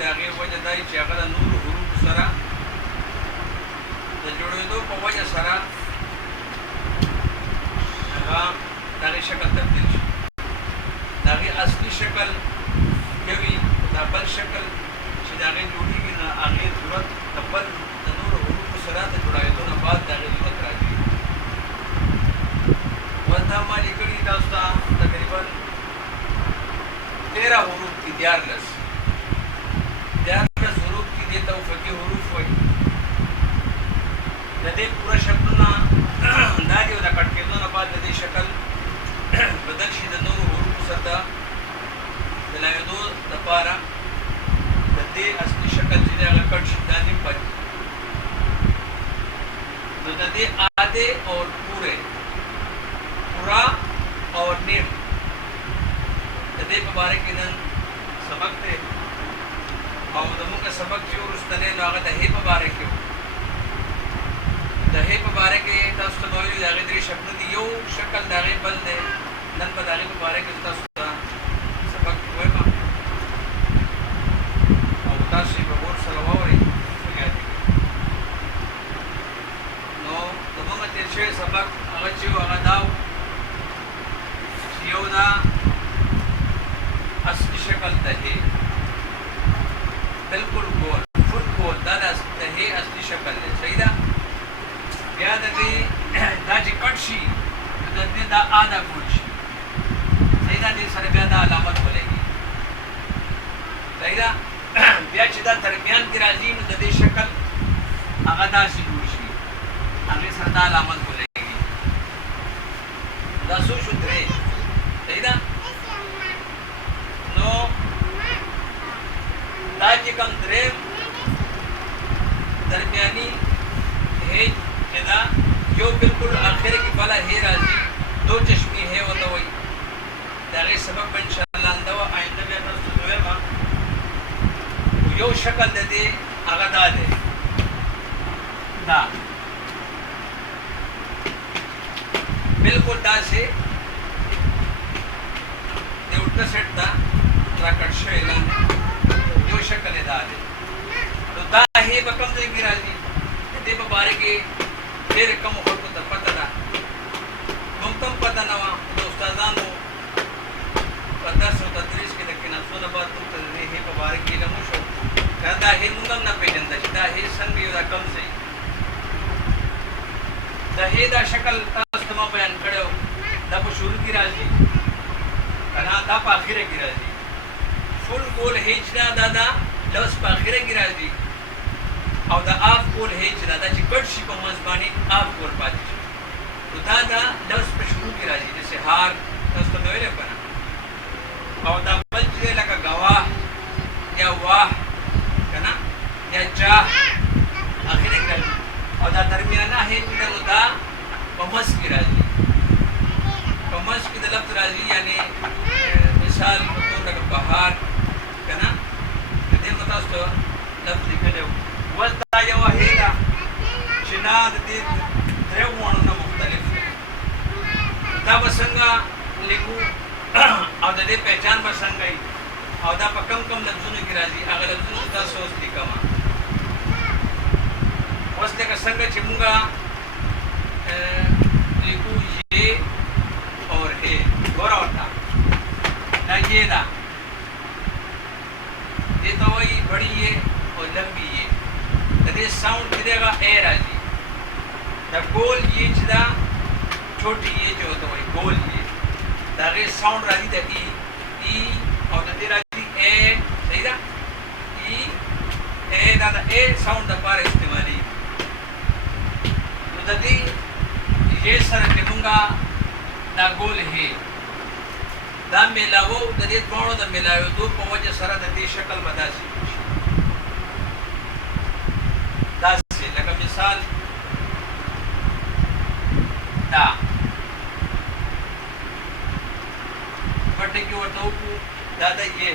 د هغې وجه دا چې هغه د نورو حروفو سره د جوړېدو په وجه سره هغه د هغې شکل تبدیل شي. د هغې اصلي شکل کوي دا بل شکل چې د هغې جوړېږي نه هغې ضرورت د بل د نورو حروفو سره د جوړېدو نه بعد د هغې ضرورت راځي. اوس دا ما لیکلي تاسو ته تقریبا 13 حروف دي. 14 حروف دي. دې ته افقي حروف وایي. د دې پوره شکلونه دا دي او د کټ کېدو نه بعد د دې شکل بدل شي د نورو حروفو سره د ملاوېدو دپاره د دې اصلي شکل چې دی هغه کټ شي دا نیم پاتې. نو د دې آدھے اور پورے پورا اور نیم د دې په باره کې نن سبق دی او زموږ سبق چې وروستنی نو هغه د هې په باره کې و. د هې په باره کې تاسو ته به ویلي د هغې 3 شکلونه دي. یو شکل د هغې بل دی. نن به د هغې په باره کې تاسو ته سبق وایم او تاسو یې به غور سره واورئ نو زموږ تېر شوی سبق هغه چې و هغه دا و چې یو دا اصلي شکل د هې بالکل ګول فل ګول دا د هې اصلي شکل دی. صحیح ده. بیا د دې دا چې کټ شي نو د دې دا آدھا ګول شي. صحیح ده. دې سره بیا دا علامت ولګي. صحیح ده. بیا چې دا درمیان کې راځي نو د دې شکل هغه داسې جوړ شي هغې سره دا علامت ولګي. دا څو شو؟ 3. صحیح ده. نو دا چې کوم دریم درمیاني هې چې دا یو بالکل آخر کې بله هې راځي 2 چشمي هې ورته وایي. د هغې سبق به انشاءالله آنده و آینده بیا تاسو ته ویم. یو شکل د دې هغه دا دی. دا بالکل داسې د الټه سیټ ته راکټ شوی لاندې یو شکل یې دا دی. نو دا هې به کوم ځای کې راځي د دې په باره کې ډېرې کمو خلکو ته پته ده. موږ ته هم پته نه وه. د استادانو په درس او تدریس کې د کېناستو نه بعد موږ ته د دې هې په باره کې علم وشو. دا هې موږ هم نه پېژنده چې دا هې څنګه یو دا کوم ځای د هې دا شکل تاسو ته ما بیان کړی و. دا په شروع کې راځي که نه دا په اخره کې راځي. فل ګول هې چې دا لفظ په اخره کې راځي او د آف ګول هې چې دا چې کټ شي په منځ باندې آف ګول پاتې شي. نو دا لفظ په شروع کې راځي جیسے هار تاسو ته مې ویلی که نه. او دا بل چې دی لکه ګواه یا واه که نه یا چاه اخره کې راځي. او دا درمیانه هې چې دی نو دا په منځ کې راځي. په منځ کې د لفظ راځي یعنې مثال په طور لکه بهار که نه د دې مو تاسو ته لفظ لیکلی و. اوس دا یوه هې ده چې نه د دې 3 واڼونه مختلف دي. دا به څنګه لیکو او د دې پہچان به څنګه وي او دا په کم کم لفظونو کې راځي هغه لفظونه تاسو اوس لیکم. اوس لکه څنګه چې مونږ لیکو یہ اور ہے. ګوره ورته دا یہ ده دې ته وایي بڑی یہ اور لمبی یہ. د دې ساؤنډ چې دی هغه اے راځي. دا ګول یہ چې دا چھوٹی یہ چې ورته وایي ګول یہ د هغې ساؤنډ راځي د ای ای او د دې راځي اے. صحیح ده. ای اے دا د اے ساؤنډ دپاره استعمالېږي. نو د دې یہ سره چې مونږ دا ګول ہے دا میلاوو د دې دواړو د میلاوېدو په وجه سره د دې شکل به داسې شي. داسې لکه مثال دا پټې کې ورته وکړو دا د یہ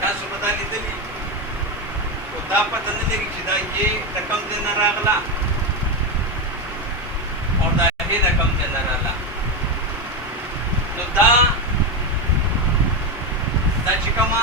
تاسو به دا لیدلي خو دا پته نه لګي چې دا یہ د کوم ځای نه راغله او دا هې د کوم ځای نه راغله. نو دا چې کومه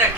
دا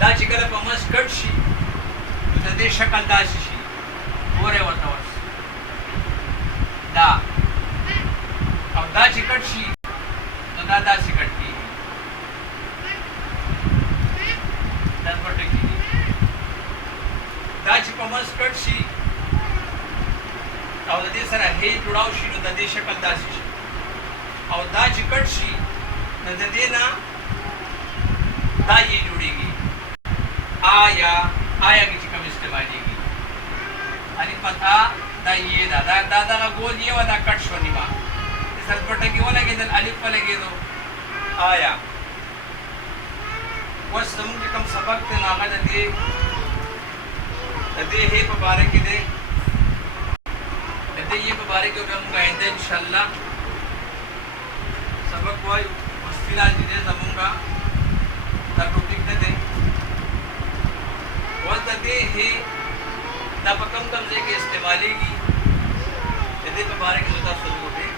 دا چې کله په مس کټ شي نو د دې شکل داسې شي ګورئ ورته اوس دا او دا چې کټ شي نو دا داسې کټ کېږي دا پټه کېږي دا چې په مس کټ شي او د دې سره هې جوړاو شي نو د دې شکل داسې شي او دا چې کټ شي نو د دې نه دا یې جوړېږي آیا کې چې کوم استعمالېږي الف فتحه دا یې دا دغه ګول یې و دا کټ شو نیمه سر پټه کې ولګېدل الف په لګېدو آیا اوس زموږ چې کوم سبق دی نو هغه د دې هې په باره کې دی د دې یې په باره کې به موږ آینده انشاءالله سبق وایو اوس فلحال چې دی زموږ دا ټوپک نه دی اوس د دې هې دا په کم ځای کې استعمالېږي د دې په باره کې زه تاسو ته وګورئ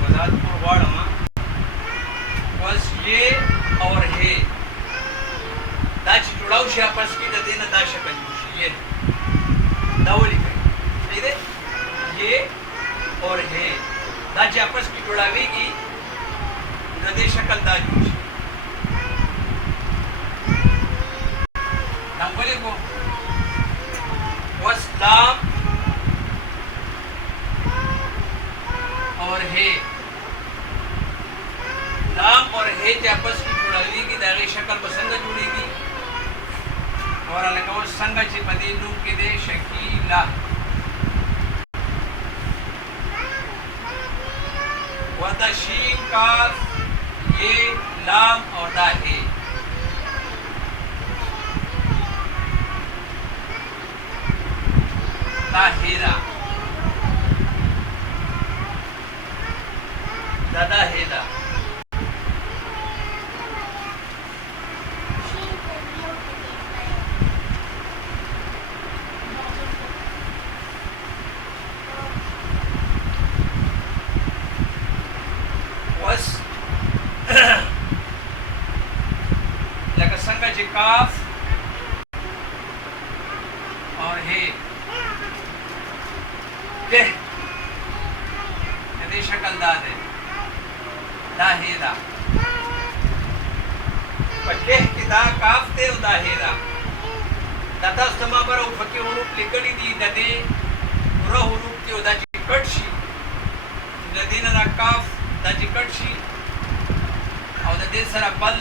وضاحت کول غواړم اوس یہ اور ہے دا چې جوړاو شي آپس کې د دې نه دا شکل جوړ شي یہ دا ولیکئ صحیح دی یہ اور ہے دا چې آپس کې جوړاوېږي د دې شکل دا جوړ شي دا ولیکو اوس لام اور ہے لام اور ہے چې آپس کې جوړاوېږي د هغې شکل به څنګه جوړېږي اور لکه اوس څنګه چې په دې نوم کې دی شکیله و دا شین کاف یہ لام اور دا ہے طاہرہ دادا ہیدا وس لکه څنګه چې کاف اور ہے کہ دې شکل دا دی دا هیدا پکې کې دا کاف ته او دا هیدا دا تاسو ته ما برو فقې حروف لیکلي دي د دې پوره حروف کې دا چې کټ شي د دې نه دا کاف دا چې کټ شي او د دې سره بل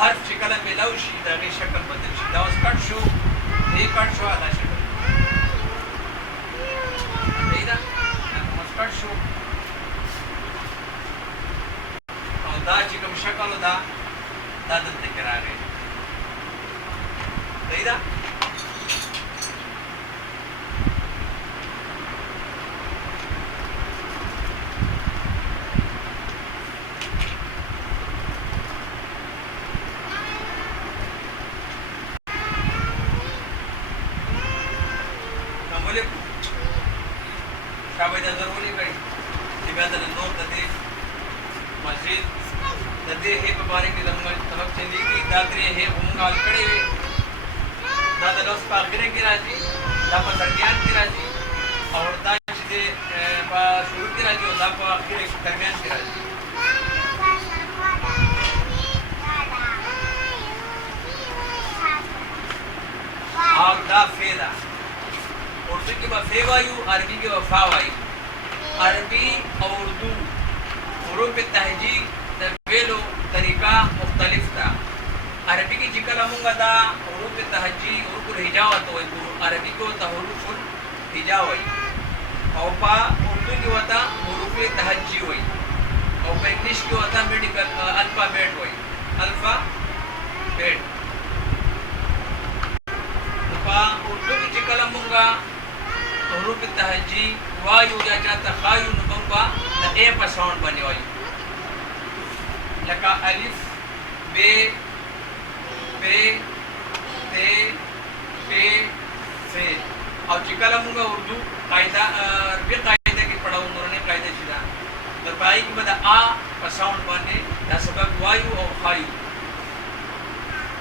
حرف چې کله ملاو شي د هغې شکل بدل شي دا اوس کټ شو دې کټ شو دا شکل صحیح ده اوس کټ شو دا چې کوم شکل دا دلته کې راغی صحیح ده شابه دا ضروري کوي چې بیا د نور د دې مسجد د دې هې په باره کې زموږ سبق چلیږي دا درې هې موږ حل کړې وې دا د لوس په اخره کې راځي دا په درمیان کې راځي او دا چې په شروع کې راځي او دا په اخره کې درمیان کې راځي او دا فې ده اردو کې به فې وایو عربي کې به فا وایو عربي او اردو حروف تهجی د ویلو طریقه مختلف ده عربي کې چې کله مونږ دا حروف تهجی حروف الهجا ورته وایو عربي کې ورته حروف الهجا وایي او په اردو کې ورته حروف تهجی وایي او په انګلیش کې ورته میډیکل الفابet وایي الفابet په اردو کې چې کله مونږ حروف تهجی وایو یا چاته خایو نو مونږ د ا په ساوند باندې وایو لکه الف ب ب ت پ ف او چې کله مونږ اردو قاعده عربي قاعده کې پڑھاو نورنه قاعده چې دا د پای کې به د ا په ساوند باندې دا سبق